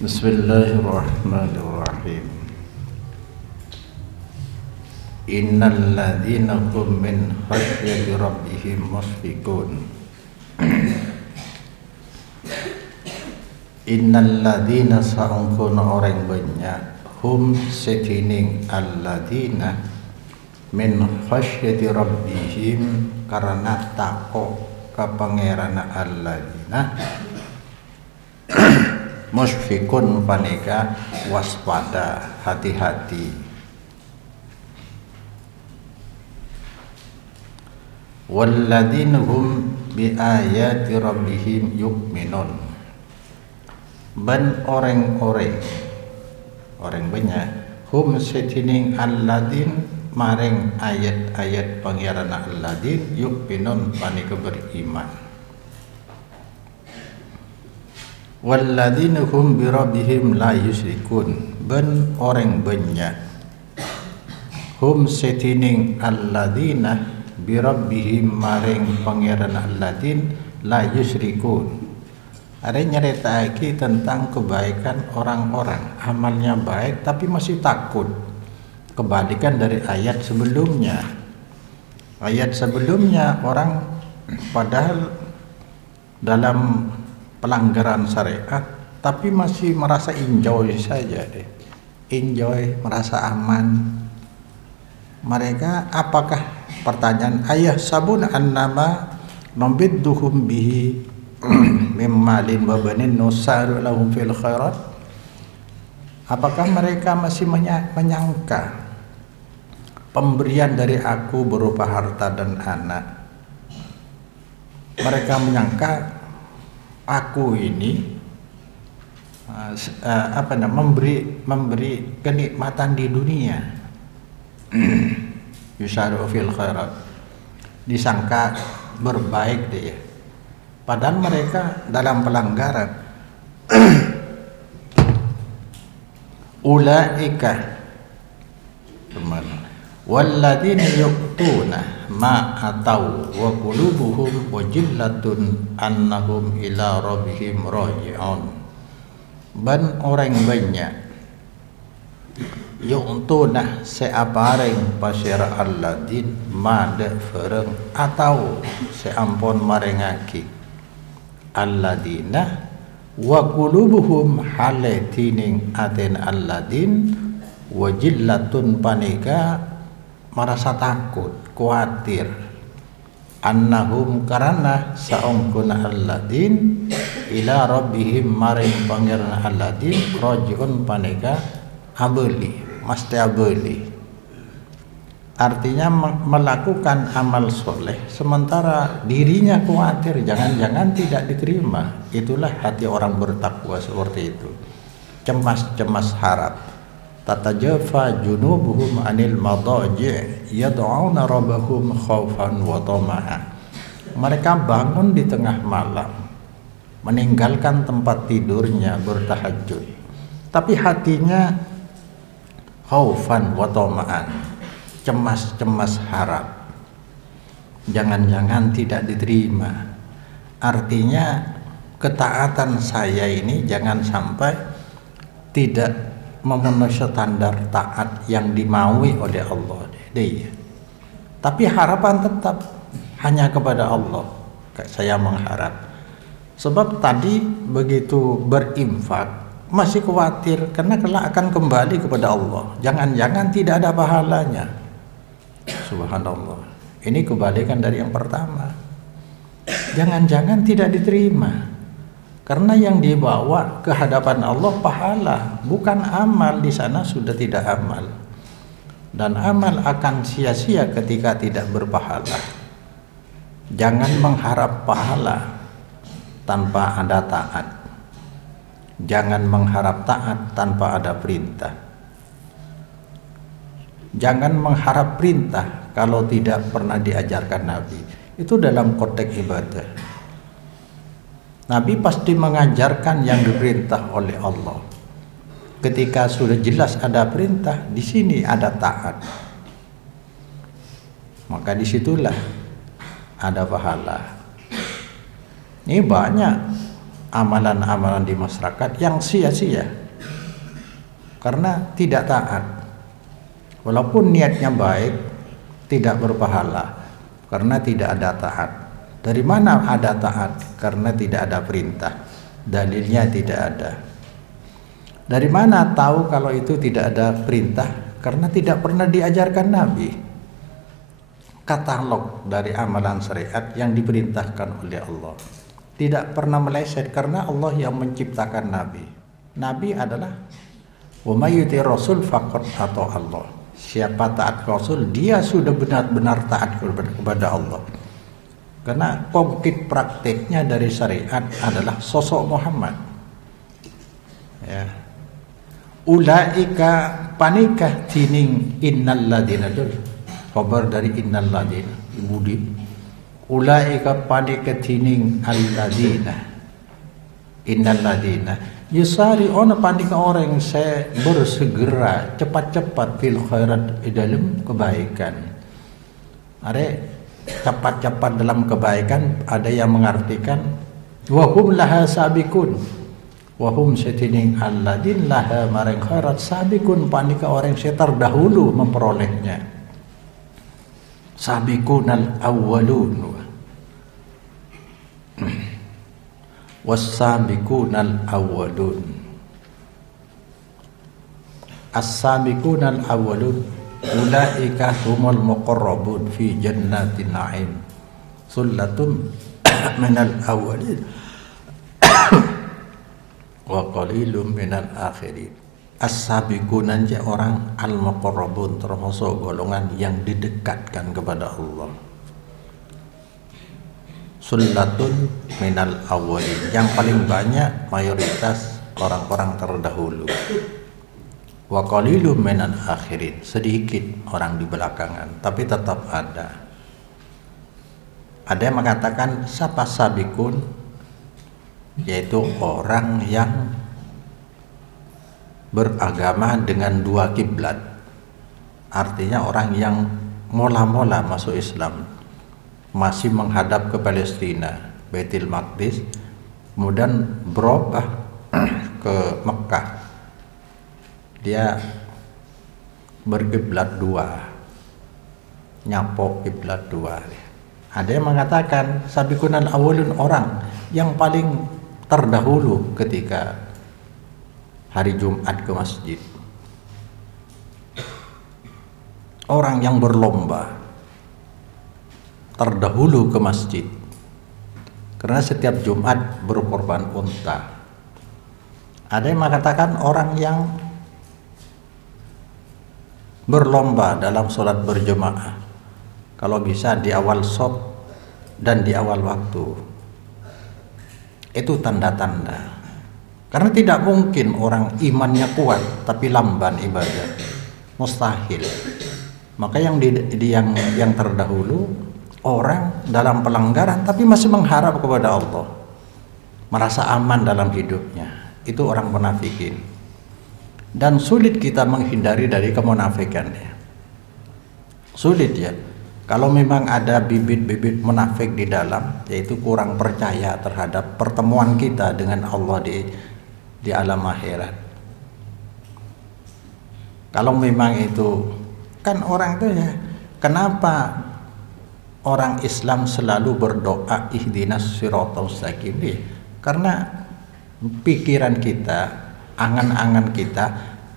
Bismillahirrahmanirrahim. Innal ladzina hum min khasyati rabbihim mushfiqun. Innal ladzina sa'ungkuna orang banyak hum setining alladzina min khasyati rabbihim karena takut kepangerana alladzina musfikun paneka waspada, hati-hati. Walladzina hum bi ayati rabbihim yu'minun. Ban orang banyak hum setining alladzin maring ayat-ayat pangeran alladzin yu'minun paneka beriman. Walladzina hum bi rabbihim la yusyrikun. Ben orang banyak hum setining alladzina bi rabbihim maring pangeran alladzin la yusyrikun. Ada nyerita lagi tentang kebaikan orang-orang, amalnya baik tapi masih takut. Kebalikan dari ayat sebelumnya. Ayat sebelumnya orang padahal dalam pelanggaran syariat tapi masih merasa enjoy saja deh. Enjoy, merasa aman. Mereka apakah pertanyaan ayah sabun annama nambidduhum bihi mimmalin wa banin nusaru lahum fil khairat. Apakah mereka masih menyangka pemberian dari aku berupa harta dan anak? Mereka menyangka aku ini memberi kenikmatan di dunia. Yusaru fil khairat, disangka berbaik dia, padahal mereka dalam pelanggaran. Ulaika walladzina yu'tuna ma atau wa qulubuhum wajillatun annahum ila rabbihim raji'un. Ban orang banyak yu'tuna seapareng pasir alladzin made fereng atau seampun marengaki alladzina wa qulubuhum halatining aten alladzin wajillatun panika merasa takut, khawatir. Annahum karena saungkuna alladzin ila rabbihim maring pangeran alladzin rajiun panika abeli, mesti abeli. Artinya melakukan amal soleh sementara dirinya khawatir jangan-jangan tidak diterima. Itulah hati orang bertakwa seperti itu. Cemas harap. Tatajafa junubuhum anil madaji' yad'una rabbahum khaufan wa tama'a. Mereka bangun di tengah malam meninggalkan tempat tidurnya bertahajud, tapi hatinya khaufan wa tama'an, cemas harap jangan-jangan tidak diterima. Artinya ketaatan saya ini jangan sampai tidak memenuhi standar taat yang dimaui oleh Allah. Tapi harapan tetap hanya kepada Allah. Saya mengharap. Sebab tadi begitu berinfak masih khawatir karena kelak akan kembali kepada Allah. Jangan-jangan tidak ada pahalanya. Subhanallah. Ini kebalikan dari yang pertama. Jangan-jangan tidak diterima. Karena yang dibawa ke hadapan Allah pahala, bukan amal. Di sana sudah tidak amal. Dan amal akan sia-sia ketika tidak berpahala. Jangan mengharap pahala tanpa ada taat. Jangan mengharap taat tanpa ada perintah. Jangan mengharap perintah kalau tidak pernah diajarkan Nabi. Itu dalam konteks ibadah. Nabi pasti mengajarkan yang diperintah oleh Allah. Ketika sudah jelas ada perintah, di sini ada taat. Maka disitulah ada pahala. Ini banyak amalan-amalan di masyarakat yang sia-sia karena tidak taat. Walaupun niatnya baik, tidak berpahala karena tidak ada taat. Dari mana ada taat? Karena tidak ada perintah. Dalilnya tidak ada. Dari mana tahu kalau itu tidak ada perintah? Karena tidak pernah diajarkan Nabi. Katalog dari amalan syariat yang diperintahkan oleh Allah tidak pernah meleset karena Allah yang menciptakan Nabi. Nabi adalah wa may yuti rasul faqad ata Allah. Siapa taat Rasul, dia sudah benar-benar taat kepada Allah. Karena konkret prakteknya dari syariat adalah sosok Muhammad. Ya. Ulaika panikah tining innal ladina dul. Kabar dari innal ladina ibudi. Ulaika panikah tining alladina. Innal ladina yusari ona panika orang saya bersegera cepat-cepat fil khairat dalam kebaikan. Are cepat-cepat dalam kebaikan ada yang mengartikan wahum laha sabikun. Wahum setining alladin laha mareng khairat sabikun panika orang saya terdahulu memperolehnya. Sabikunal awwalun. Was-sabiqunal awwalun. As-sabiqunal awwalun ulaika humul muqarrabun fi jannatin na'im. Sullatun minal awwalin wa qalilum minal akhirin. As-sabiqun anja orang al-muqarrabun termasuk golongan yang didekatkan kepada Allah. Sullatun minal awwalin, yang paling banyak mayoritas orang-orang terdahulu. Wa qalilum minal akhirin, sedikit orang di belakangan, tapi tetap ada. Ada yang mengatakan siapa sabiqun, yaitu orang yang beragama dengan dua kiblat. Artinya orang yang mula-mula masuk Islam masih menghadap ke Palestina, Baitul Maqdis, kemudian berubah ke Mekah. Dia berkiblat dua, nyapok kiblat dua. Ada yang mengatakan sabiqunal awwalun, orang yang paling terdahulu ketika hari Jumat ke masjid. Orang yang berlomba terdahulu ke masjid karena setiap Jumat berkorban unta. Ada yang mengatakan orang yang berlomba dalam sholat berjemaah, kalau bisa di awal shop dan di awal waktu. Itu tanda-tanda, karena tidak mungkin orang imannya kuat tapi lamban ibadah, mustahil. Maka yang terdahulu orang dalam pelanggaran tapi masih mengharap kepada Allah, merasa aman dalam hidupnya, itu orang munafikin. Dan sulit kita menghindari dari kemunafikan ya. Sulit ya. Kalau memang ada bibit-bibit munafik di dalam, yaitu kurang percaya terhadap pertemuan kita dengan Allah di alam akhirat. Kalau memang itu, kan orang itu ya, kenapa orang Islam selalu berdoa ihdinas siratal mustaqim? Karena pikiran kita, angan-angan kita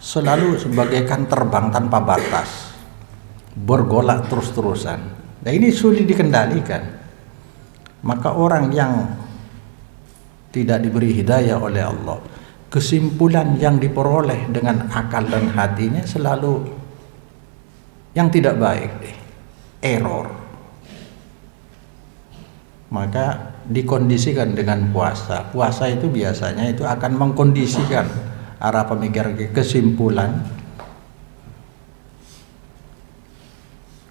selalu sebagaikan terbang tanpa batas, bergolak terus-terusan. Nah ini sulit dikendalikan. Maka orang yang tidak diberi hidayah oleh Allah, kesimpulan yang diperoleh dengan akal dan hatinya selalu yang tidak baik, error. Maka dikondisikan dengan puasa. Puasa itu biasanya itu akan mengkondisikan arah pemikiran,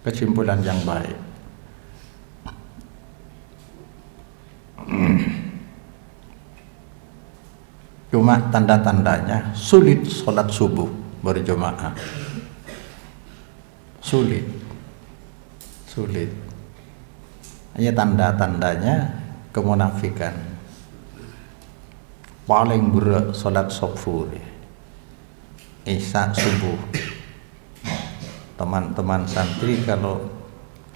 kesimpulan yang baik. Cuma tanda-tandanya sulit sholat subuh berjemaah, sulit. Hanya tanda-tandanya kemunafikan. paling berat salat subuh, isya subuh. Teman-teman santri kalau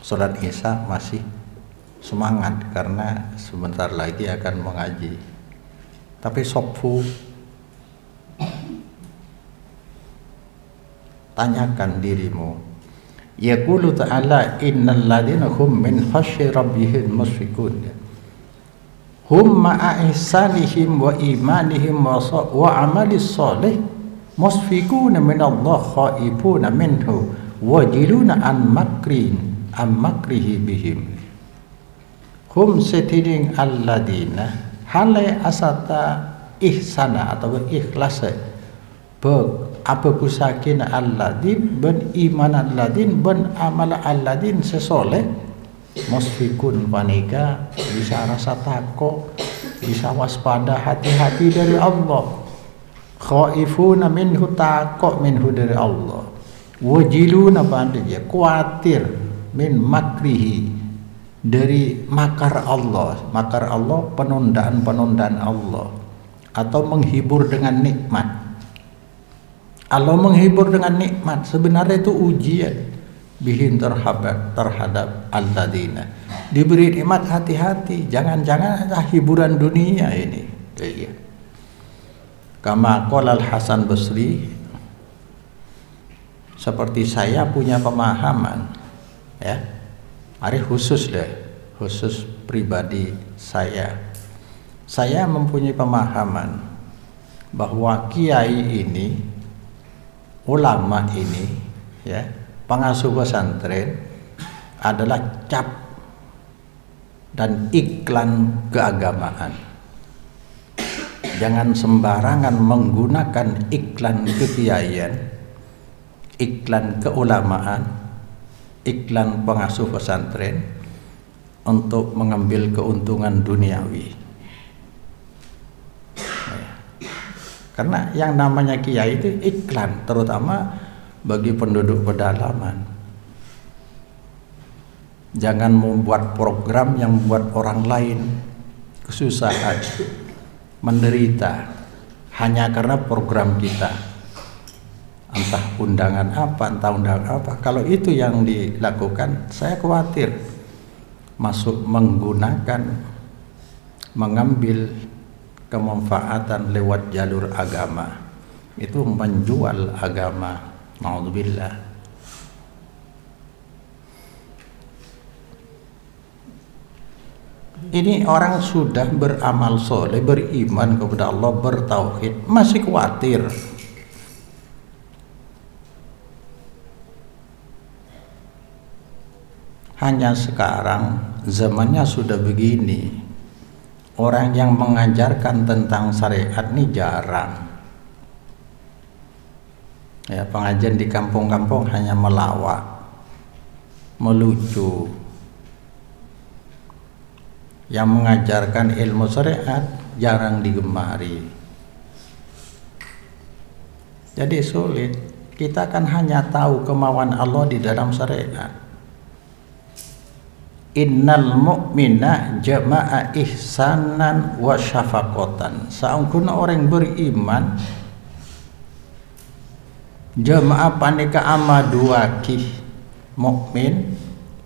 salat isya masih semangat karena sebentar lagi akan mengaji. Tapi subuh, tanyakan dirimu. Yaqulu ta'ala innal ladzina hum min khasyi rabbihim musyfiqun. Hum ma'a ihsanihim wa imanihim wa amalis salih musfiquna min Allah khaifuna minhu wajiluna an makrihi bihim. Hum setiding alladzina halai asata ihsana atau ikhlas apa pusakin alladin ben iman alladin ben amal alladin sesoleh musfikun panika bisa rasa takut, bisa waspada, hati-hati dari Allah, khaifuna minhu, takut minhu dari Allah, wajiluna pandanya khawatir min makrihi dari makar Allah penundaan Allah atau menghibur dengan nikmat. Allah menghibur dengan nikmat, sebenarnya itu ujian bihin terhadap alladzina. Diberi nikmat, hati-hati, jangan-jangan ada hiburan dunia ini. Iya. Kama qala Al-Hasan Basri, seperti saya punya pemahaman, ya, hari khusus pribadi saya mempunyai pemahaman bahwa kiai ini, ulama ini, ya, pengasuh pesantren adalah cap dan iklan keagamaan. Jangan sembarangan menggunakan iklan kekiaian, iklan keulamaan, iklan pengasuh pesantren untuk mengambil keuntungan duniawi. Karena yang namanya kiai itu iklan, terutama bagi penduduk pedalaman. Jangan membuat program yang membuat orang lain kesusahan, menderita hanya karena program kita. Entah undangan apa. Kalau itu yang dilakukan, saya khawatir masuk mengambil kemanfaatan lewat jalur agama, itu menjual agama. Ma'udzubillah. Ini orang sudah beramal soleh, beriman kepada Allah, bertauhid, masih khawatir. Hanya sekarang zamannya sudah begini, orang yang mengajarkan tentang syariat ini jarang. Ya, pengajian di kampung-kampung hanya melawak, melucu. Yang mengajarkan ilmu syariat jarang digemari. Jadi sulit. Kita kan hanya tahu kemauan Allah di dalam syariat. Innal mu'mina jama'a ihsanan wa syafaqatan. Saungkuna orang beriman jama'a panika amaduaki mukmin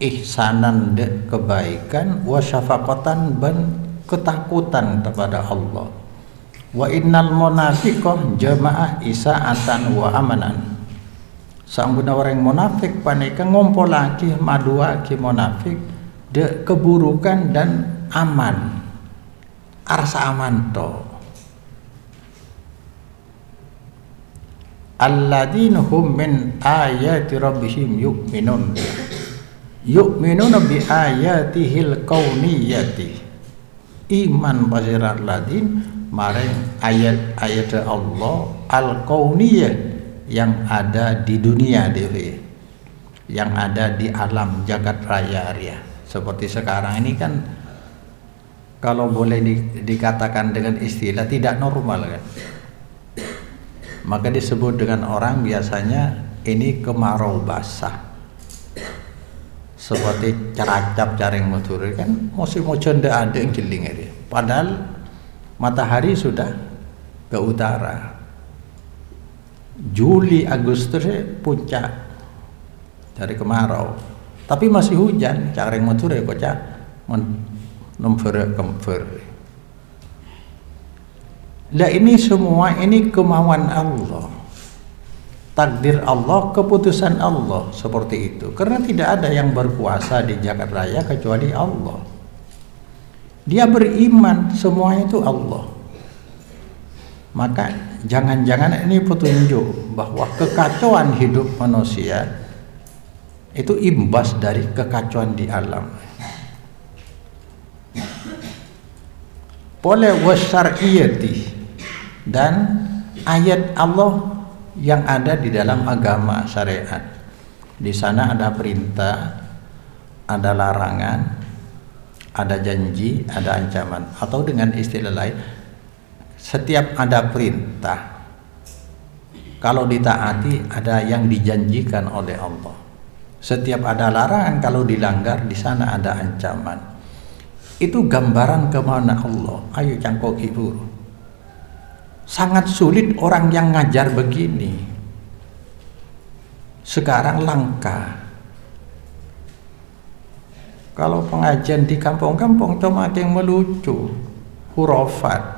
ihsanan kebaikan wa syafaqatan ben ketakutan kepada Allah. Wa innal munafiqah jama'a isaatan wa amanan. Saungkuna orang munafik panika ngumpulake maduaki munafik de keburukan dan aman, arsa aman to. Alladzina hum min ayati rabbihim yu'minun bi ayatihil kauniyati. Iman basirat ladin maring ayat-ayat Allah al-kauniyah yang ada di dunia dewe, yang ada di alam jagat raya ya. Seperti sekarang ini kan, kalau boleh dikatakan dengan istilah tidak normal kan, maka disebut dengan orang biasanya ini kemarau basah, seperti ceracap jaring motor kan, musim hujan ada yang jeling ini. Padahal matahari sudah ke utara. Juli Agustus puncak dari kemarau, tapi masih hujan. Careng motor ya kocak kemfer. Nah ini semua ini kemauan Allah, takdir Allah, keputusan Allah seperti itu. Karena tidak ada yang berkuasa di jagat raya kecuali Allah. Dia beriman semua itu Allah. Maka jangan-jangan ini petunjuk bahwa kekacauan hidup manusia itu imbas dari kekacauan di alam. Boleh wasyar'iyati, dan ayat Allah yang ada di dalam agama syariat. Di sana ada perintah, ada larangan, ada janji, ada ancaman. Atau dengan istilah lain, setiap ada perintah, kalau ditaati ada yang dijanjikan oleh Allah. Setiap ada larangan, kalau dilanggar di sana ada ancaman. Itu gambaran kemana Allah. Ayo cangkok ibu. Sangat sulit orang yang ngajar begini. Sekarang langka. Kalau pengajian di kampung-kampung cuma yang melucu, hurufat,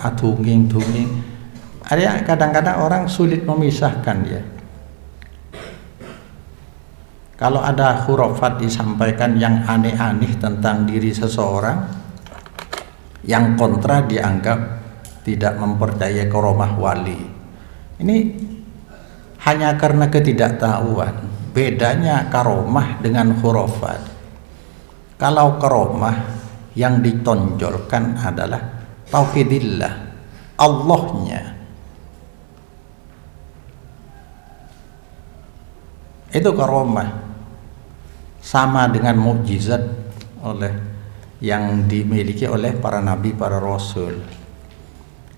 adunging. Ada kadang-kadang orang sulit memisahkan ya. Kalau ada hurufat disampaikan yang aneh-aneh tentang diri seseorang, yang kontra dianggap tidak mempercayai karomah wali. Ini hanya karena ketidaktahuan. Bedanya karomah dengan hurufat. Kalau karomah yang ditonjolkan adalah tauhidillah, Allahnya. Itu karomah. Sama dengan mukjizat yang dimiliki oleh para nabi, para rasul.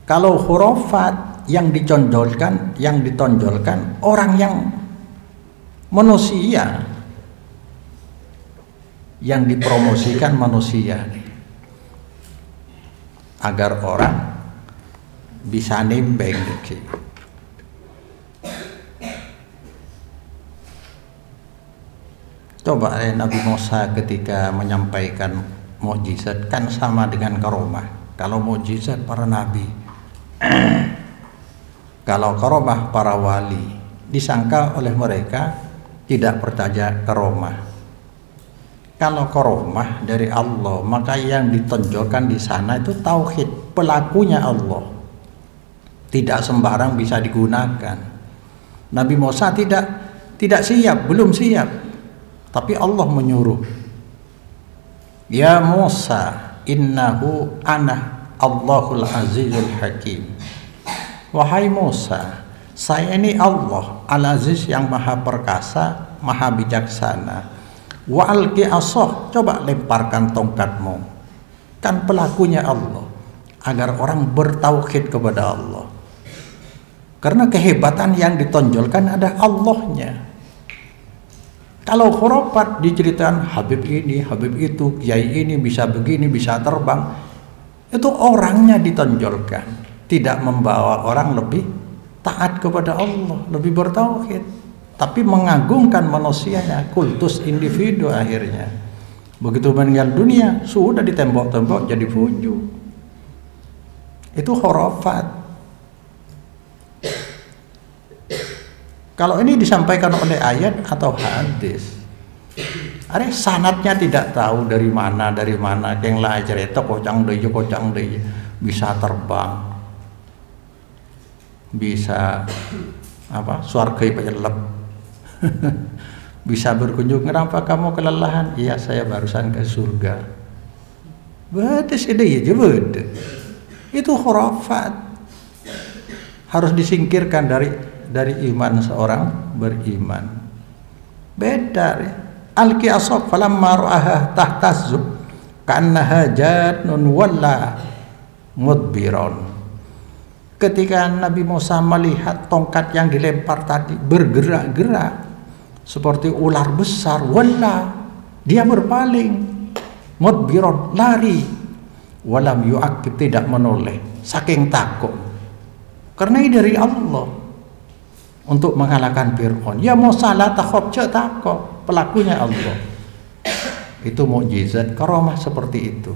Kalau hurufat yang ditonjolkan orang yang manusia, yang dipromosikan manusia, agar orang bisa nembeng gitu. Coba Nabi Musa ketika menyampaikan mukjizat kan sama dengan karomah. Kalau mukjizat para nabi, kalau karomah para wali, disangka oleh mereka tidak percaya karomah. Kalau karomah dari Allah, maka yang ditonjolkan di sana itu tauhid, pelakunya Allah. Tidak sembarang bisa digunakan. Nabi Musa tidak siap, belum siap. Tapi Allah menyuruh, ya Musa, innahu ana Allahul Azizul Hakim. Wahai Musa, saya ini Allah Al-Aziz yang maha perkasa, maha bijaksana. Wa alqi asah, coba lemparkan tongkatmu. Kan pelakunya Allah, agar orang bertauhid kepada Allah. Karena kehebatan yang ditonjolkan ada Allahnya. Kalau hurufat diceritakan Habib ini, Habib itu, Kiai ini bisa begini, bisa terbang, itu orangnya ditonjolkan, tidak membawa orang lebih taat kepada Allah, lebih bertauhid, tapi mengagungkan manusianya, kultus individu akhirnya. Begitu meninggal dunia, sudah ditembok-tembok jadi fuju. Itu hurufat. Kalau ini disampaikan oleh ayat atau hadis, ada sanadnya tidak tahu dari mana, yang lah cerita kocang deh, bisa terbang, bisa suarga penyelep, bisa berkunjung. Kenapa kamu kelelahan? Iya, saya barusan ke surga. Betes ide aja betul. Itu khurafat, harus disingkirkan dari iman seorang beriman. Beda ya. Alqi asaq falamma ra'aha tahtazzu ka'annaha jannun walla mudbiron. Ketika Nabi Musa melihat tongkat yang dilempar tadi bergerak-gerak seperti ular besar, walla, dia berpaling, mudbiron, lari. walam yu'aqib, tidak menoleh, saking takut. Karena ini dari Allah untuk mengalahkan Fir'aun. Ya mau salah takhop cek takut, pelakunya Allah. Itu mukjizat karamah seperti itu.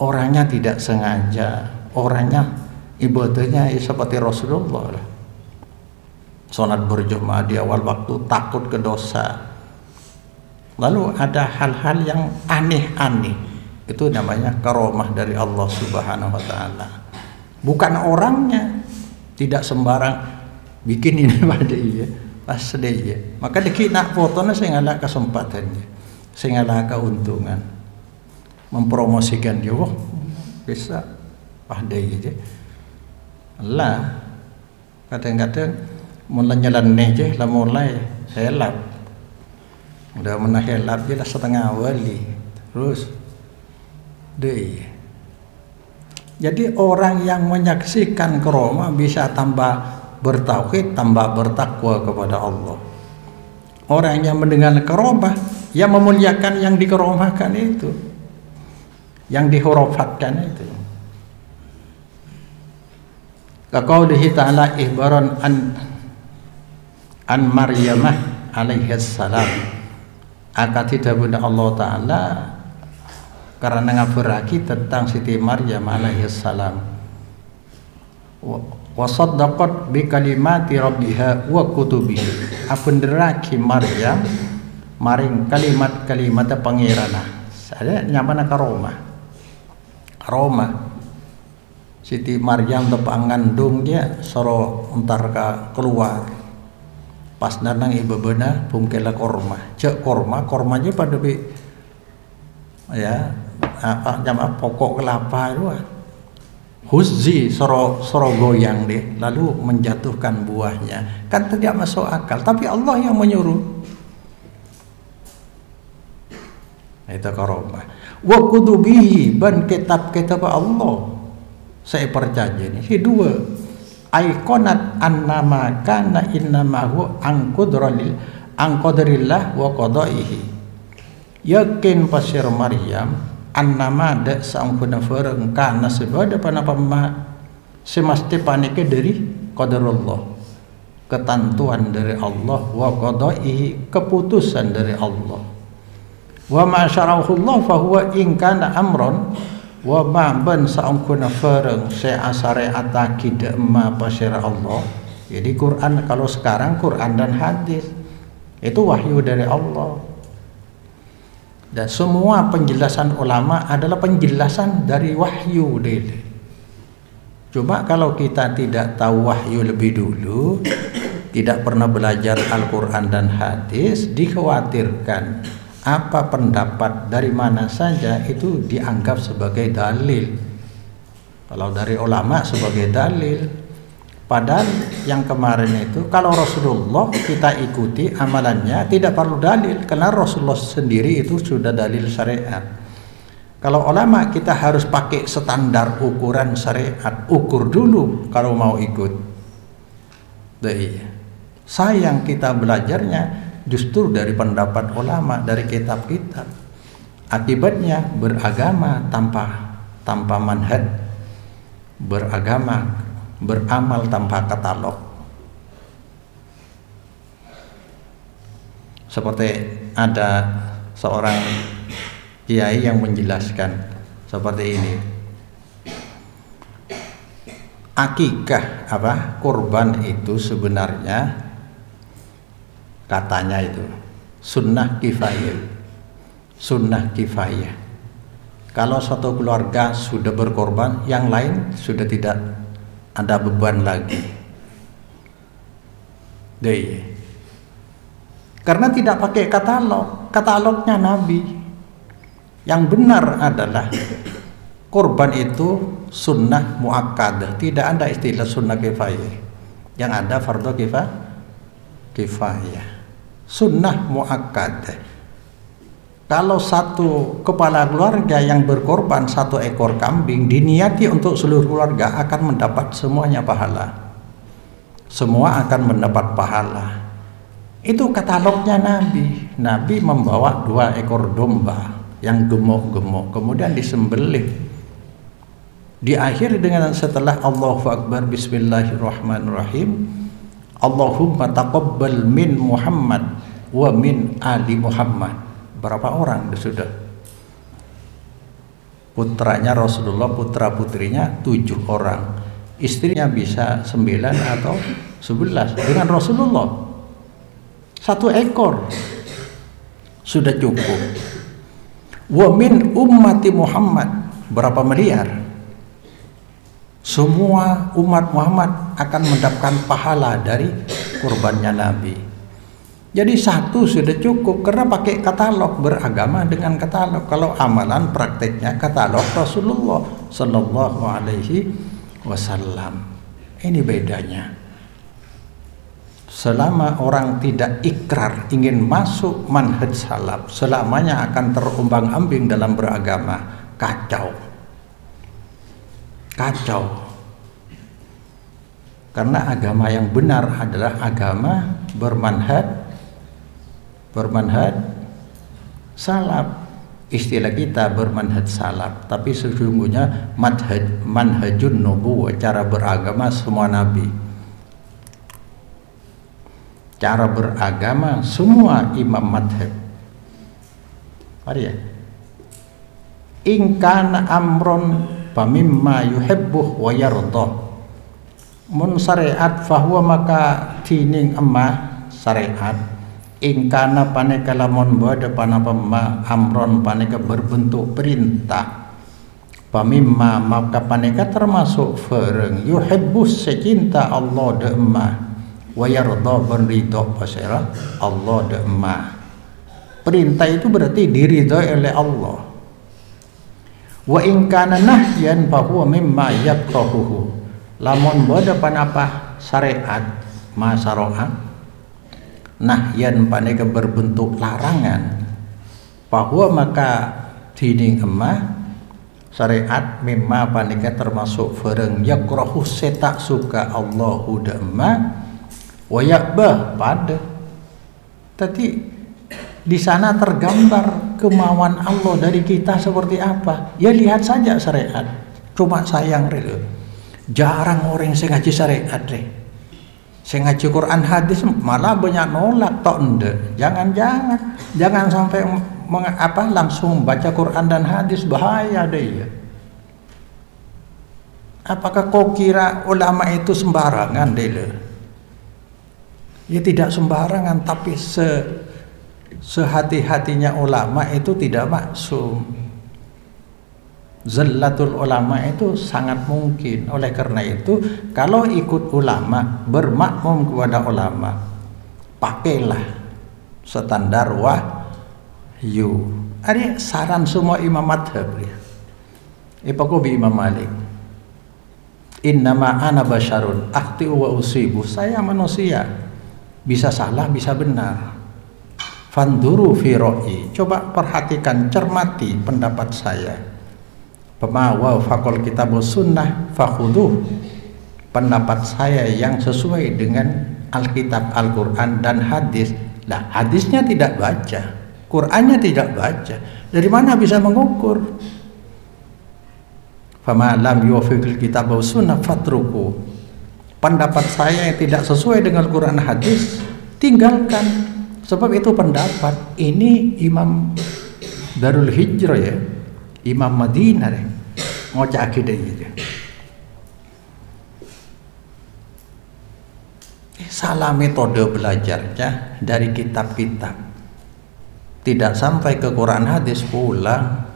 Orangnya tidak sengaja, orangnya ibadahnya seperti Rasulullah lah. Salat berjamaah di awal waktu, takut ke dosa. Lalu ada hal-hal yang aneh-aneh. Itu namanya karamah dari Allah Subhanahu wa taala. Bukan orangnya, tidak sembarang bikin ini pada iya, pas dia. Maka dikit nak fotonya saya ngalah kesempatannya, saya ngalah keuntungan, mempromosikan dia, wah bisa pada iya. Lah kadang-kadang mulai jalan aja lah mulai helap, udah mana helap je lah setengah wali terus deh. Jadi orang yang menyaksikan karamah bisa tambah bertauhid, tambah bertakwa kepada Allah. Orang yang mendengar karamah, yang memuliakan yang dikaramahkan itu, yang dihorofatkan itu. Kaqaulihi ta'ala ihbaran an Maryamah alaihi salam. Akatida bunda Allah Ta'ala karena ngabaraki tentang Siti Maryam alaihi salam. Wa saddaqat bi kalimati rabbiha wa kutubihi. Apenderaki Maryam maring kalimat-kalimat pangerana. Saya nyamana karamah. Karamah Siti Maryam tepak ngandung dia soro entar ka keluar. Pas danang ibu bena bungkela korma. Cek korma aja pada bi ya apa jamaah pokok kelapa itu. Huzzi soro goyang deh, lalu menjatuhkan buahnya. Kan tidak masuk akal, tapi Allah yang menyuruh. Itu karamah. Wa kutubihi, ban kitab-kitab Allah. Saya percaya ini. Si dua. Aikonat annama kana innamahu angqadrillah wa qadaihi. Yakin pasir Maryam annama da saungkuna fareng kana sebada panapa semasti panike dari qadarullah, ketentuan dari Allah, wa qadaihi, keputusan dari Allah. Wa ma syarahu Allah fa huwa in kana amron wa ma ban saungkuna fareng syariat akidah ma pasir Allah. Jadi Quran kalau sekarang Quran dan hadis itu wahyu dari Allah. Dan semua penjelasan ulama adalah penjelasan dari wahyu deh. Cuma kalau kita tidak tahu wahyu lebih dulu, tidak pernah belajar Al-Quran dan hadis, dikhawatirkan apa pendapat dari mana saja itu dianggap sebagai dalil. Kalau dari ulama sebagai dalil. Padahal yang kemarin itu kalau Rasulullah kita ikuti amalannya tidak perlu dalil, karena Rasulullah sendiri itu sudah dalil syariat. Kalau ulama kita harus pakai standar ukuran syariat, ukur dulu kalau mau ikut. Sayang kita belajarnya justru dari pendapat ulama, dari kitab-kitab. Akibatnya beragama tanpa manhaj, beramal tanpa katalog. Seperti ada seorang kiai yang menjelaskan seperti ini. Akikah kurban itu sebenarnya katanya itu sunnah kifayah. Sunnah kifayah. Kalau satu keluarga sudah berkorban, yang lain sudah tidak ada beban lagi. Karena tidak pakai katalognya Nabi. Yang benar adalah korban itu sunnah muakkadah, tidak ada istilah sunnah kifayah. Yang ada fardu kifayah. Sunnah muakkadah. Kalau satu kepala keluarga yang berkorban 1 ekor kambing diniati untuk seluruh keluarga akan mendapat semuanya pahala. Semua akan mendapat pahala. Itu katalognya Nabi. Nabi membawa 2 ekor domba. yang gemuk-gemuk, kemudian disembelih. Diakhiri dengan setelah Allahu Akbar Bismillahirrahmanirrahim, Allahumma taqabbal min Muhammad wa min ali Muhammad. Berapa orang sudah? Putranya Rasulullah, putra putrinya 7 orang, istrinya bisa 9 atau 11. Dengan Rasulullah 1 ekor sudah cukup. Wa min ummati Muhammad, berapa miliar? Semua umat Muhammad akan mendapatkan pahala dari kurbannya Nabi. Jadi 1 sudah cukup, karena pakai katalog, beragama dengan katalog. Kalau amalan prakteknya katalog Rasulullah Sallallahu Alaihi Wasallam. Ini bedanya. Selama orang tidak ikrar ingin masuk manhaj salaf, selamanya akan terombang-ambing dalam beragama. Kacau. Karena agama yang benar adalah agama bermanhaj salaf. Istilah kita bermanhaj salaf, tapi sesungguhnya manhajun nubuwah, cara beragama semua nabi, cara beragama semua imam madhab. Mari ya. In kana amron pamimma yuhibbuh wa yardah. Mun syariat fahuwa maka tining emah syariat. In kana paneka lamun bada panapa amron paneka berbentuk perintah. Pamimma maka paneka termasuk fereng yuhibbuh secinta Allah de emah. Wa yardah berridho pasera Allah de emah. Perintah itu berarti diridhoi oleh Allah. Wa in kana nahyan fa huwa mimma yakrahuhu. Lamun bada panapa syariat masyarakat nahyan paneka berbentuk larangan, bahwa maka dining emah syariat mimma paneka termasuk fereng yakrahu setak suka Allahu da emah wa ya'bah pada. Tadi di sana tergambar kemauan Allah dari kita seperti apa. Ya lihat saja syariat. Cuma sayang jarang orang yang ngaji syariat saya ngaji Quran hadis malah banyak nolak tok ende. Jangan sampai langsung baca Quran dan hadis, bahaya deh ya. Apakah kau kira ulama itu sembarangan deh? Ya tidak sembarangan, tapi sehati-hatinya ulama itu tidak maksum. Zallatul ulama itu sangat mungkin. Oleh karena itu, kalau ikut ulama, bermakmum kepada ulama, pakailah standar wahyu. Ada saran semua imam madhab ya. Ipaku bi Imam Malik. Innama ana basyarun akhti'u wa usibu. Saya manusia, bisa salah bisa benar. Fanduru fi ra'i. Coba perhatikan, cermati pendapat saya. Pemawa fakol kitab sunnah fakhuduh. Pendapat saya yang sesuai dengan Alkitab, Al-Quran dan hadis. Lah hadisnya tidak baca, Qurannya tidak baca, dari mana bisa mengukur? Fama lam yuwafiqil kitab sunnah fatruku. Pendapat saya yang tidak sesuai dengan Quran hadis, tinggalkan. Sebab itu pendapat ini Imam Darul Hijrah ya, Imam Madinah deh, ngocak akidah gitu. Salah metode belajarnya dari kitab-kitab, tidak sampai ke Quran hadis pula.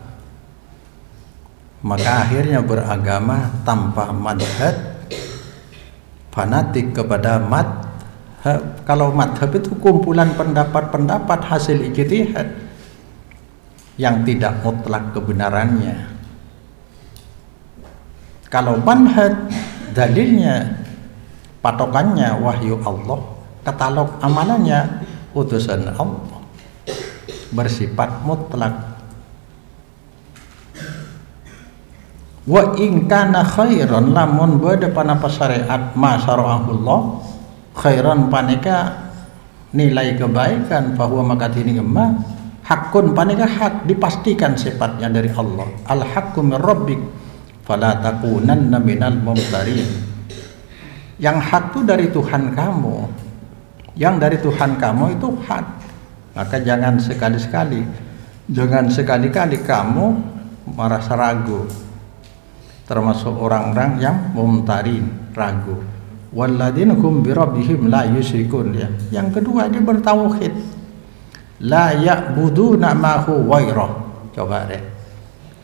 Maka akhirnya beragama tanpa madhab, fanatik kepada madhab. Kalau madhab itu kumpulan pendapat-pendapat hasil ijtihad yang tidak mutlak kebenarannya. Kalau manhaj, dalilnya, patokannya wahyu Allah, katalog amalannya utusan Allah, bersifat mutlak. Wa in kana khairan, lamun bade panapa syariat ma syara'ahullah khairan paneka nilai kebaikan, bahwa maka ini gemah hakun panika hak, dipastikan sifatnya dari Allah. Al-haqqu min rabbik fala takunanna minal mumtarin. Yang hak itu dari Tuhan kamu. Yang dari Tuhan kamu itu hak. Maka jangan sekali-kali kamu merasa ragu. Termasuk orang-orang yang mumtarin, ragu. Walladzina hum bi rabbihim la yusyrikun, ya. Yang kedua dia bertauhid. La ya'buduna ma'hu ghairah. Coba deh.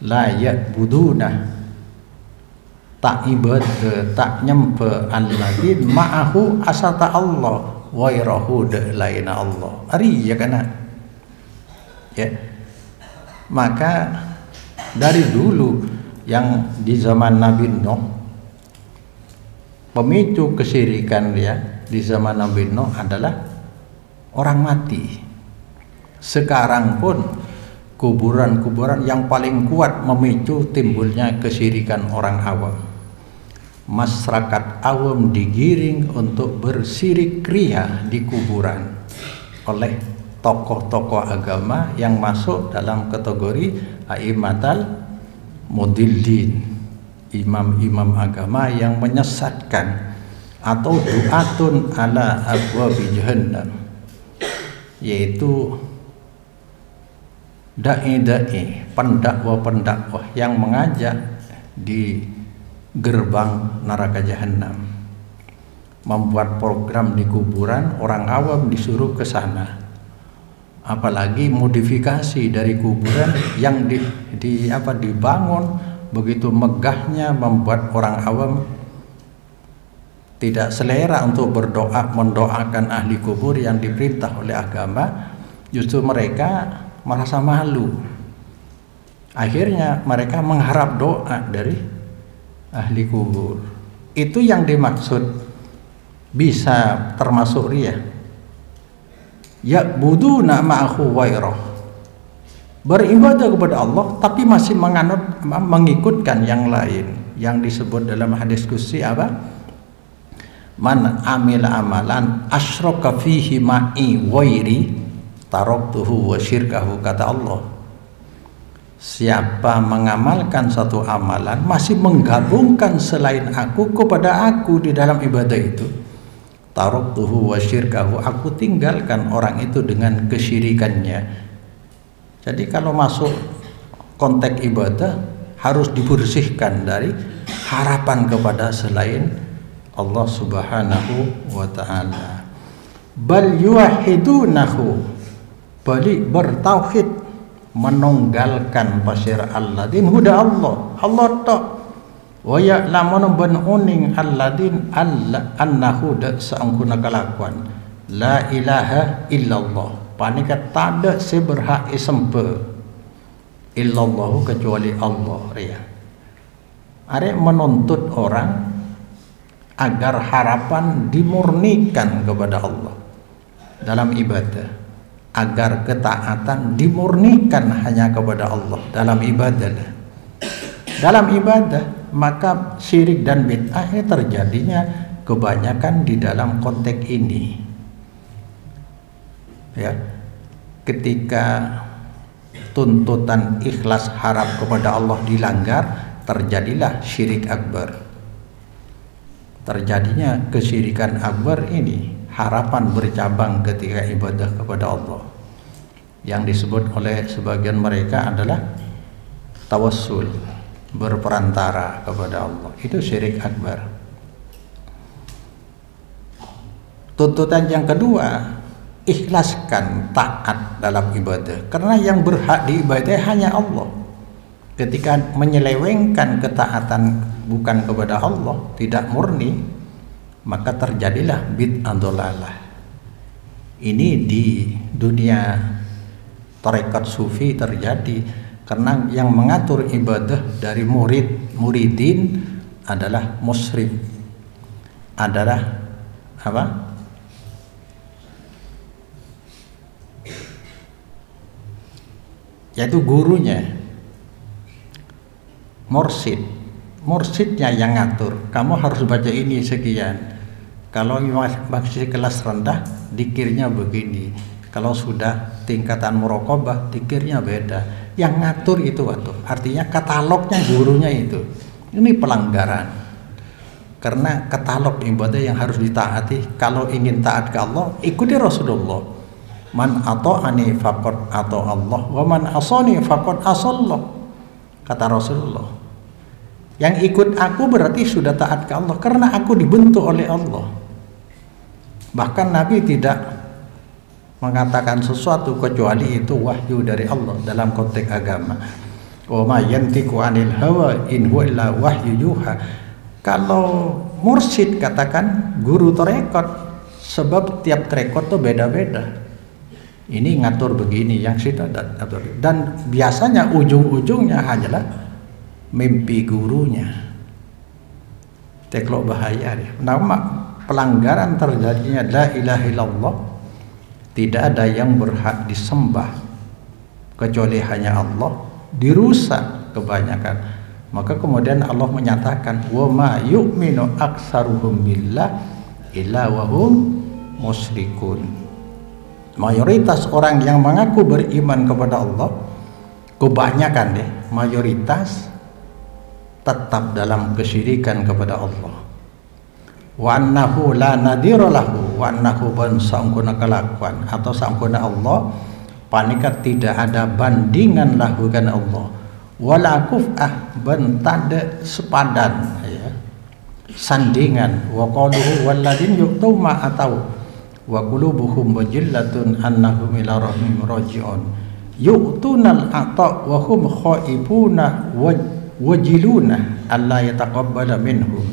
La ya'buduna, tak ibadah, tak nyembah alladzin ma'ahu asata Allah ghairahu, lain Allah. Ari ya kana. Ya. Maka dari dulu yang di zaman Nabi Nuh, pemicu kesyirikan ya di zaman Nabi Nuh adalah orang mati. Sekarang pun kuburan-kuburan yang paling kuat memicu timbulnya kesyirikan orang awam. Masyarakat awam digiring untuk bersirik ria di kuburan oleh tokoh-tokoh agama yang masuk dalam kategori a'immatal mudillin, imam-imam agama yang menyesatkan, atau du'atun ala abwabi jahannam, yaitu dai-dai, pendakwa-pendakwah yang mengajak di gerbang neraka jahanam, membuat program di kuburan, orang awam disuruh ke sana. Apalagi modifikasi dari kuburan yang dibangun begitu megahnya, membuat orang awam tidak selera untuk berdoa, mendoakan ahli kubur yang diperintah oleh agama. Justru mereka merasa malu. Akhirnya mereka mengharap doa dari ahli kubur. Itu yang dimaksud bisa termasuk riya. Ya'buduna ma'ahu ghairah, beribadah kepada Allah tapi masih mengikutkan yang lain, yang disebut dalam hadis qudsi apa? Man amila amalan asyraka fihi ma'i ghairi taraktuhu wa syirkahu, kata Allah. Siapa mengamalkan satu amalan masih menggabungkan selain aku kepada aku di dalam ibadah itu, taraktuhu wa syirkahu, aku tinggalkan orang itu dengan kesyirikannya. Jadi kalau masuk konteks ibadah harus dibersihkan dari harapan kepada selain Allah Subhanahu wa ta'ala. Bal yuwahidunahu, bali bertauhid, menunggalkan pasir alladin huda Allah tak. Wa ya'lamun ban uning alladin annahu da saangkuna kalakuan la ilaha illallah, panika tada seberhak isempe illallahu kecuali Allah ya. Are menuntut orang agar harapan dimurnikan kepada Allah dalam ibadah, agar ketaatan dimurnikan hanya kepada Allah dalam ibadah. Maka syirik dan bid'ah terjadinya kebanyakan di dalam konteks ini. Ya, ketika tuntutan ikhlas harap kepada Allah dilanggar, terjadilah syirik akbar. Terjadinya kesyirikan akbar ini, harapan bercabang ketika ibadah kepada Allah. Yang disebut oleh sebagian mereka adalah tawassul, berperantara kepada Allah. Itu syirik akbar. Tuntutan yang kedua, ikhlaskan taat dalam ibadah, karena yang berhak diibadah hanya Allah. Ketika menyelewengkan ketaatan bukan kepada Allah, tidak murni, maka terjadilah bid'ah dhalalah. Ini di dunia tarekat sufi terjadi, karena yang mengatur ibadah dari muridin adalah musyrik, adalah apa? Yaitu gurunya, mursidnya yang ngatur. Kamu harus baca ini sekian. Kalau masih kelas rendah, dikirnya begini. Kalau sudah tingkatan muraqabah, zikirnya beda. Yang ngatur itu artinya katalognya gurunya itu. Ini pelanggaran. Karena katalog ibadah yang harus ditaati. Kalau ingin taat ke Allah, ikuti Rasulullah. Man ata'ani faqad ata Allah, wa man asani faqad asallah. Kata Rasulullah. Yang ikut aku berarti sudah taat ke Allah karena aku dibentuk oleh Allah. Bahkan Nabi tidak mengatakan sesuatu kecuali itu wahyu dari Allah dalam konteks agama. Wa ma yantiqu 'anil hawa in huwa illa wahyu yuha. Kalau mursyid katakan guru tarekat, sebab tiap tarekat itu beda-beda. Ini ngatur begini, yang situ dan biasanya ujung-ujungnya hanyalah mimpi gurunya. Teklok bahaya dia. Nama pelanggaran terjadinya la ilaha illallah. Tidak ada yang berhak disembah kecuali hanya Allah, dirusak kebanyakan. Maka kemudian Allah menyatakan wa ma yu'minu aktsaruhum billah illa wa hum musyrikun. Mayoritas orang yang mengaku beriman kepada Allah, kebanyakan deh, mayoritas tetap dalam kesyirikan kepada Allah. Wa annahu la nadhira lahu wa annahu ban sangkuna kalakuan, atau sangkuna Allah panika tidak ada bandingan lahu kan Allah, wala kuf'ah ban tanda sepadan ya, sandingan. Wa qaluhu walladin yu'tu ma atau wa qulubuhum wajillatun annahum ila rabbihim raji'un yu'tunal ata wa hum khaifuna wajiluna alla yataqabbala minhum.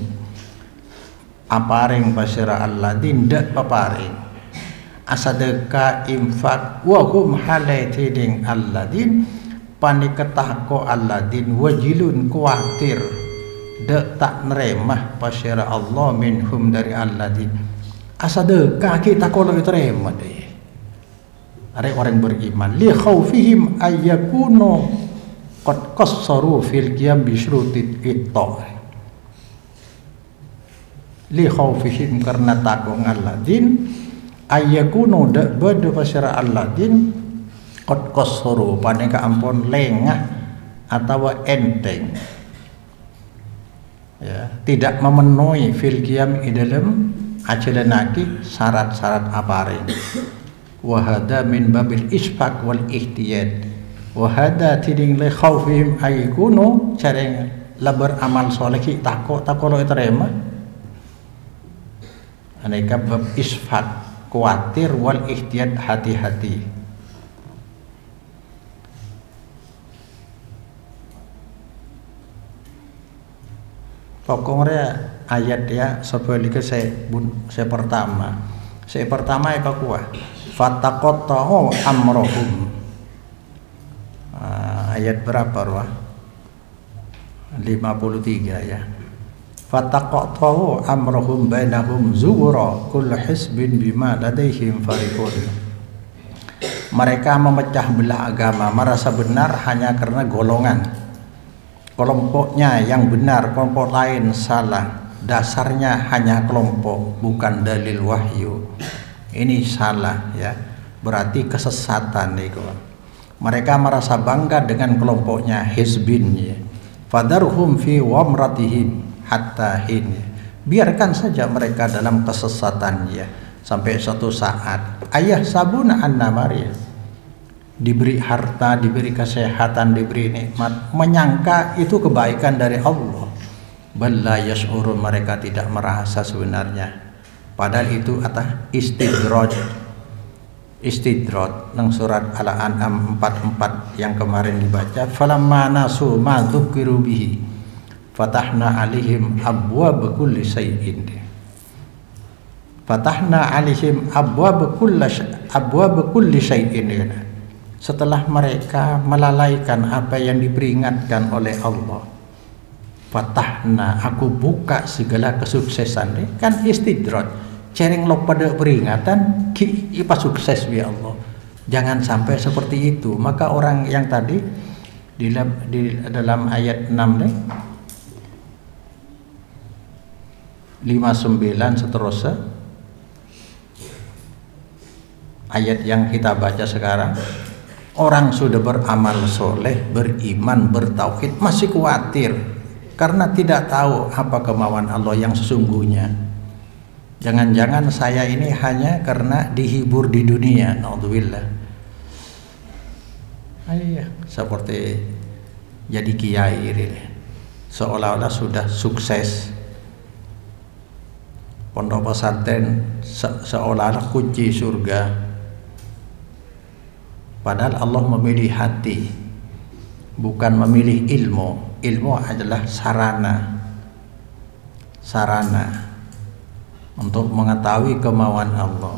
Aparing pasira alladin dak paparing asadeka infak wa hum halaitiding alladin paniketahko alladin wajilun kuatir dak tak neremah pasira Allah minhum dari alladin. Asadeka kita kalau terima deh. Ada orang beriman li khaufihim ayyakunu qad qassaru fil qiyam bi syurutit itta. Li khaufihim karena takung alladin ayyakunu dak badu pasira alladin qad qassaru paneka ampun lengah atau enteng ya, tidak memenuhi fil qiyam dalam ajalanaki syarat-syarat aparing. Wa hada min babil isfaq wal ihtiyat. Wa hada tiding li khaufihim aykunu careng labar amal soleh ki takolo terima. Aneka bab isfaq kuatir wal ihtiyat hati-hati. Pokoknya ayat ya sebelum saya pertama ya kuah fataqatta'u amrohum. Ayat berapa ruah 53 ya. Fataqatta'u amrohum bainahum zubura kullu hisbin bima ladaihim farihun. Mereka memecah belah agama, merasa benar hanya karena golongan. Kelompoknya yang benar, kelompok lain salah. Dasarnya hanya kelompok, bukan dalil wahyu. Ini salah ya. Berarti kesesatan nih kawan. Mereka merasa bangga dengan kelompoknya hizbin ya. Fadarhum fi wamratihim hatta hin. Biarkan saja mereka dalam kesesatannya sampai suatu saat ayah sabuna anna Maria diberi harta, diberi kesehatan, diberi nikmat, menyangka itu kebaikan dari Allah. Balla yash'urun, mereka tidak merasa sebenarnya. Padahal itu atas istidraj nang surat Al-An'am 44 yang kemarin dibaca. Falamma nasu ma dzukiru bihi fatahna alaihim abwaaba kulli syai'in. Fatahna alaihim abwaaba kulli syai'in. Setelah mereka melalaikan apa yang diperingatkan oleh Allah, fatahna, aku buka segala kesuksesan. Kan istidraj, cereng lo pada peringatan ki ipa sukses ya Allah. Jangan sampai seperti itu. Maka orang yang tadi di dalam ayat 6 nih 59 seterusnya ayat yang kita baca sekarang, orang sudah beramal soleh, beriman, bertauhid masih khawatir karena tidak tahu apa kemauan Allah yang sesungguhnya. Jangan-jangan saya ini hanya karena dihibur di dunia, naudzubillah. Iya, seperti jadi kiai ini, seolah-olah sudah sukses. Pondok pesantren seolah-olah kunci surga. Padahal Allah memilih hati, bukan memilih ilmu. Ilmu adalah sarana untuk mengetahui kemauan Allah.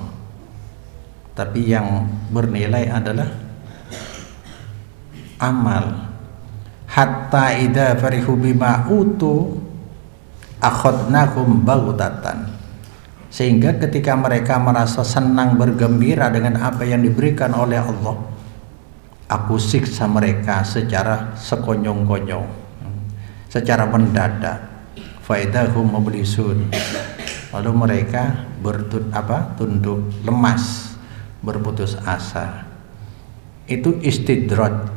Tapi yang bernilai adalah amal. Hatta idza farihu bima utu akhadnahum baghtatan. Sehingga ketika mereka merasa senang bergembira dengan apa yang diberikan oleh Allah, aku siksa mereka secara sekonyong-konyong, secara mendadak. Faidahum mublisun. Lalu mereka tunduk lemas, berputus asa. Itu istidraj,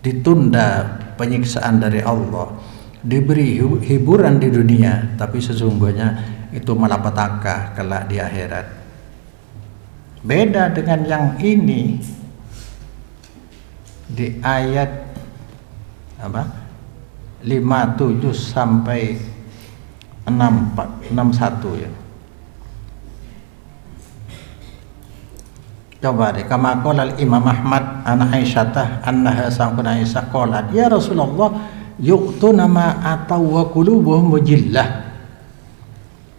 ditunda penyiksaan dari Allah, diberi hiburan di dunia, tapi sesungguhnya itu malapetaka kelak di akhirat. Beda dengan yang ini di ayat 57 sampai 61 ya. Coba deh, kama qala Imam Ahmad an Aisyah annaha sangkuna Aisyah qalat ya Rasulullah yu'tuna ma ataw wa qulubuhum mujillah.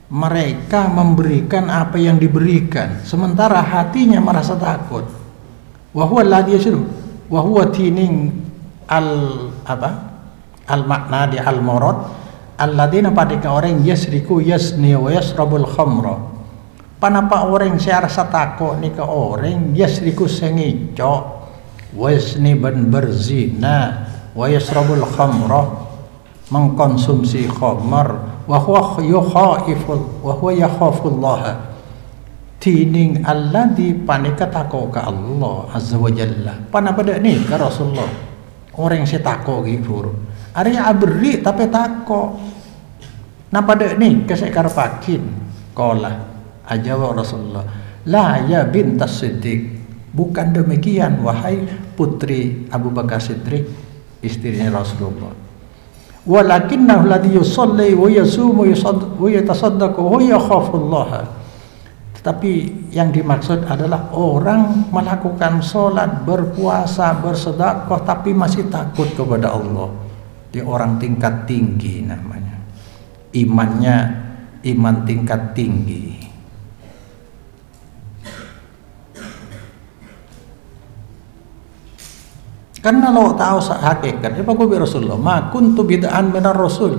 Mereka memberikan apa yang diberikan sementara hatinya merasa takut. Wa huwa alladhi yashru wa huwa tining al makna di al murad alladzina padika orang yasriku yasni wa yasrabul khamra. Panapa orang saya rasa takut ni ke orang yasriku sengico wa yasni ban berzina wa yasrabul khamra, mengkonsumsi khamar, wa huwa yakhafullah tining alladhi panika takut ke Allah azza wa jalla. Panapa dak ni ke Rasulullah orang si takut gitu ari abri tapi takut napa dak ni kesekar pakin qala ajawab Rasulullah la ya bintas Siddiq, bukan demikian wahai putri Abu Bakar Siddiq, istrinya Rasulullah. Walakinnahu alladhi yusalli wa yasumu wa yatasaddaqu wa yakhafullah. Tetapi yang dimaksud adalah orang melakukan sholat, berpuasa, bersedekah tapi masih takut kepada Allah. Dia orang tingkat tinggi namanya. Imannya iman tingkat tinggi. Karena lo tahu hakikat, apa gue Rasulullah, ma kuntu bid'an minar Rasul,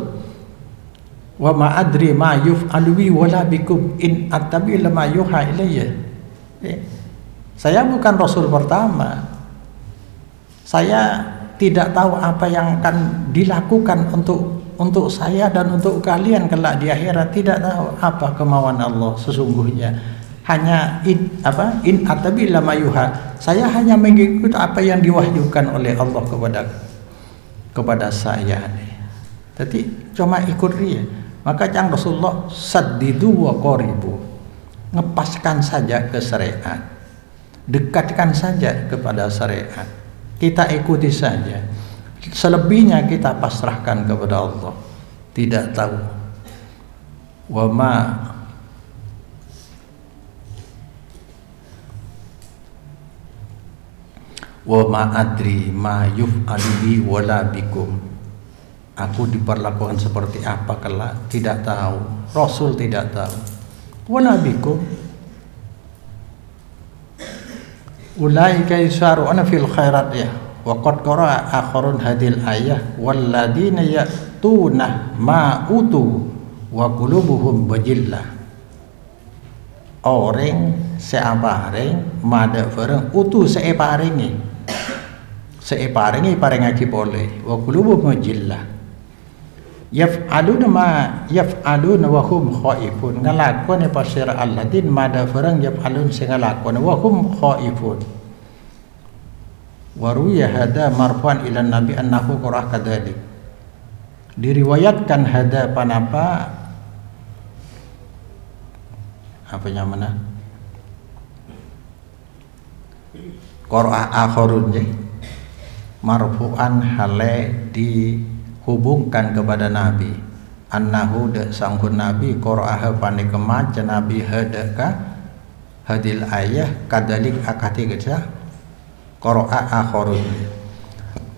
wa ma adri ma yuf'alu bi wala bikum in attabi lama yuha ilayya. Saya bukan Rasul pertama. Saya tidak tahu apa yang akan dilakukan untuk saya dan untuk kalian kelak di akhirat. Tidak tahu apa kemauan Allah sesungguhnya. Hanya in atabi lama yuha. Saya hanya mengikut apa yang diwahyukan oleh Allah kepada saya. Jadi cuma ikut dia. Maka yang Rasulullah saddidu wa qaribu. Ngepaskan saja ke syariat. Dekatkan saja kepada syariat. Kita ikuti saja. Selebihnya kita pasrahkan kepada Allah. Tidak tahu. Wa ma adri ma yuf'alu bi wala bikum. Aku diperlakukan seperti apa kelak tidak tahu. Rasul tidak tahu. Wala bikum. Ulaika yusaruna fil khairat ya. Wa qad qara'a akharun hadil ayah walladzina ya'tuna ma utu wa qulubuhum wajillah. Orang seaparing mada bareng utu seeparingi. Seeparingi parengaki boleh wa qulubuhum wajillah. yaf'aluna ma yaf'aluna wa hum khaifun, ngalakon pasir alladin mada farang yaf'alun sing ngalakon wa hum khaifun. Wa ruya hada marfu'an ila nabi annahu qara kadzalik. Diriwayatkan hada panapa apanya mana qara akharun marfu'an hale dihubungkan kepada Nabi annahu da sangkun Nabi qara'aha panika maca Nabi hadaka hadil ayah kadalik akati geca qara'a akharun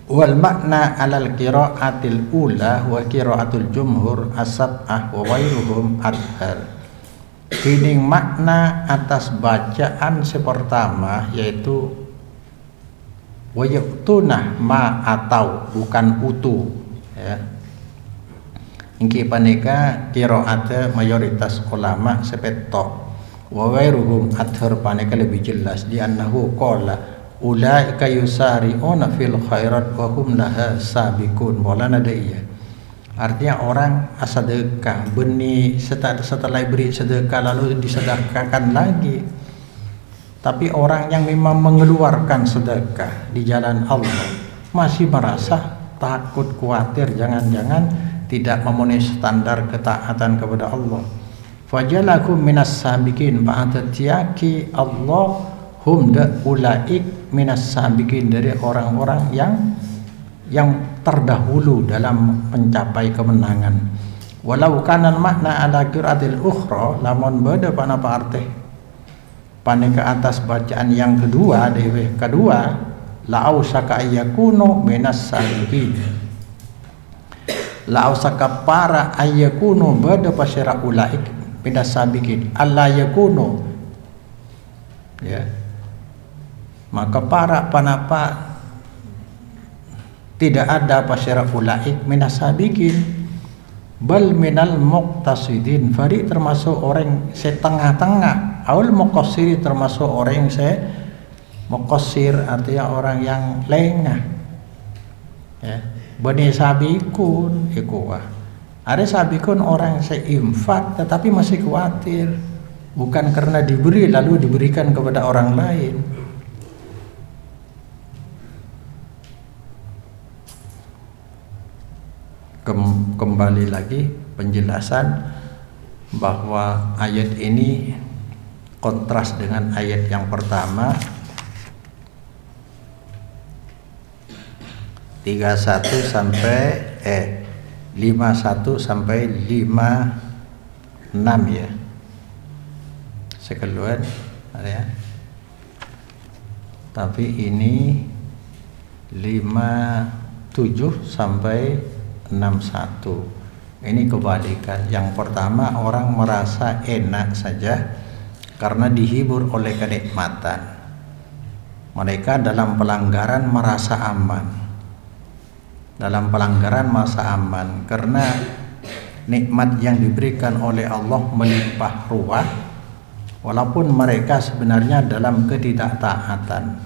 wal makna alal qira'atil ula wa qira'atul jumhur as-sab'ah wa ghairuhum adhar. Kini makna atas bacaan sepertama yaitu wayutunah ma atau bukan utu ya. Ingki paneka qiraat mayoritas ulama sepetok wa wairuhum adhar paneka lebih jelas di annahu qala ulaika yusari'una fil khairat wa hum laha sabiqun. Bolana iya. Artinya orang sedekah benih setelah beri sedekah lalu disedekahkan lagi. Tapi orang yang memang mengeluarkan sedekah di jalan Allah masih merasa takut, khawatir, jangan-jangan tidak memenuhi standar ketaatan kepada Allah. Fajalakum minas sabiqin ba'atiyaki Allah hum da ulaik minas sabiqin, dari orang-orang yang terdahulu dalam mencapai kemenangan. Walau kanan makna ala qiraatil ukhra, lamun beda panapa arti pane ke atas bacaan yang kedua dewe kedua la'ausaka ayyakunu minas sabiqin, la'ausaka para ayyakunu beda pasira ulaik minas sabiqin alla yakunu ya, maka para panapa tidak ada pasira ulaik minas sabiqin bal minal muqtasidin, fari termasuk orang setengah-tengah, aul muqassiri termasuk orang muqassir artinya orang yang lengah ya. Bani sabikun ikuwah ada sabikun orang seinfak tetapi masih khawatir, bukan karena diberi lalu diberikan kepada orang lain. Kembali lagi penjelasan bahwa ayat ini kontras dengan ayat yang pertama 51 sampai 51 sampai 56 ya. Sekeluan ya. Tapi ini 57 sampai 61. Ini kebalikan. Yang pertama orang merasa enak saja karena dihibur oleh kenikmatan. Mereka dalam pelanggaran merasa aman. Dalam pelanggaran merasa aman karena nikmat yang diberikan oleh Allah melimpah ruah, walaupun mereka sebenarnya dalam ketidaktaatan.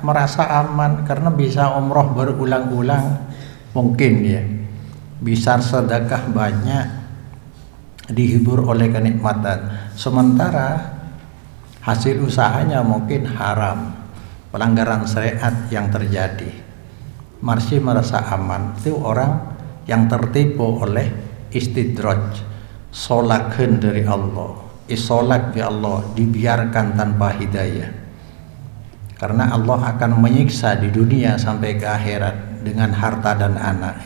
Merasa aman karena bisa umroh berulang-ulang, mungkin ya, bisa sedekah banyak, dihibur oleh kenikmatan. Sementara hasil usahanya mungkin haram, pelanggaran syariat yang terjadi, masih merasa aman. Itu orang yang tertipu oleh istidraj, solakan dari Allah, isolak di Allah, dibiarkan tanpa hidayah. Karena Allah akan menyiksa di dunia sampai ke akhirat dengan harta dan anak.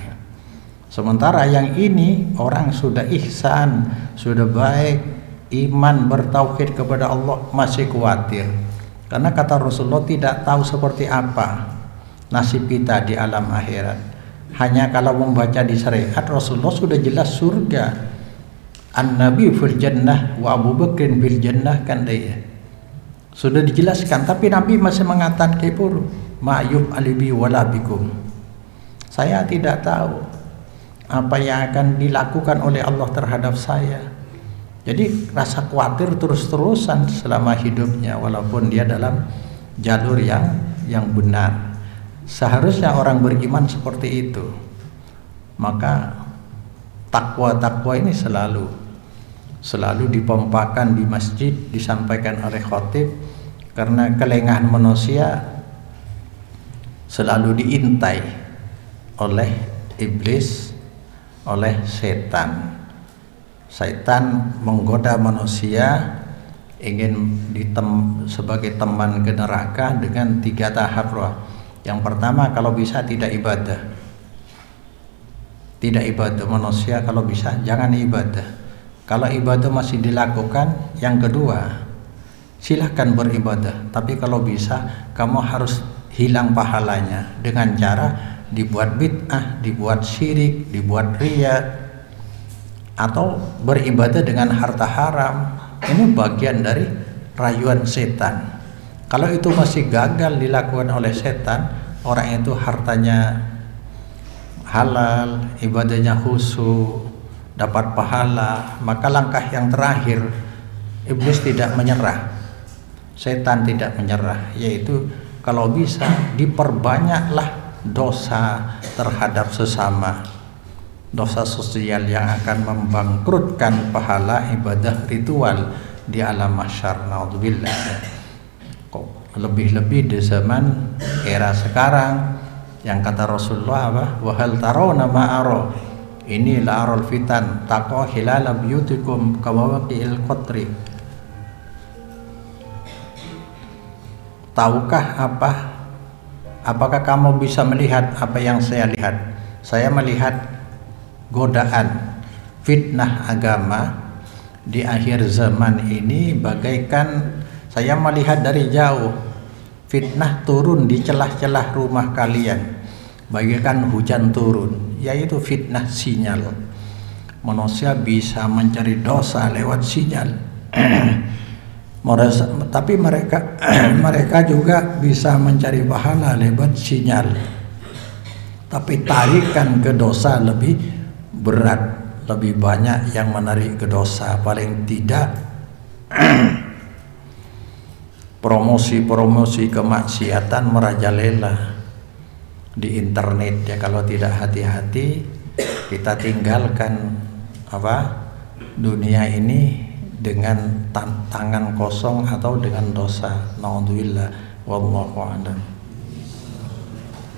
Sementara yang ini orang sudah ihsan, sudah baik, iman, bertauhid kepada Allah, masih khawatir. Karena kata Rasulullah tidak tahu seperti apa nasib kita di alam akhirat. Hanya kalau membaca di syariat Rasulullah sudah jelas surga. An-Nabi fil jannah wa Abu Bakrin fil jannah, kan dia sudah dijelaskan, tapi Nabi masih mengatakan kepuru ma'yub alibi wala bikum. Saya tidak tahu apa yang akan dilakukan oleh Allah terhadap saya. Jadi rasa khawatir terus-terusan selama hidupnya, walaupun dia dalam jalur yang benar. Seharusnya orang beriman seperti itu. Maka takwa ini selalu dipompakan di masjid, disampaikan oleh khotib, karena kelengahan manusia selalu diintai oleh iblis, oleh setan. Setan menggoda manusia ingin sebagai teman ke neraka dengan 3 tahap roh. Yang pertama, kalau bisa tidak ibadah manusia, kalau bisa jangan ibadah. Kalau ibadah masih dilakukan, yang kedua silahkan beribadah, tapi kalau bisa kamu harus hilang pahalanya dengan cara dibuat bid'ah, dibuat syirik, dibuat riya, atau beribadah dengan harta haram. Ini bagian dari rayuan setan. Kalau itu masih gagal dilakukan oleh setan, orang itu hartanya halal, ibadahnya khusyuk, dapat pahala, maka langkah yang terakhir, iblis tidak menyerah, setan tidak menyerah, yaitu kalau bisa diperbanyaklah dosa terhadap sesama, dosa sosial yang akan membangkrutkan pahala ibadah ritual di alam mahsyar. Naudzubillah. Kok lebih-lebih di zaman era sekarang, yang kata Rasulullah apa? Wa hal tarawna ma ara. Ini la aral fitan taqa hilala biyutikum kawaqi'il qatri. Tahukah apakah kamu bisa melihat apa yang saya lihat? Saya melihat godaan fitnah agama di akhir zaman ini bagaikan saya melihat dari jauh. Fitnah turun di celah-celah rumah kalian bagaikan hujan turun, yaitu fitnah sinyal. Manusia bisa mencari dosa lewat sinyal. Tapi mereka juga bisa mencari pahala lewat sinyal. Tapi tarikan ke dosa lebih berat, lebih banyak yang menarik ke dosa. Paling tidak promosi kemaksiatan merajalela di internet ya. Kalau tidak hati-hati, kita tinggalkan dunia ini dengan tangan kosong atau dengan dosa. Naudzubillah, wallahu a'lam.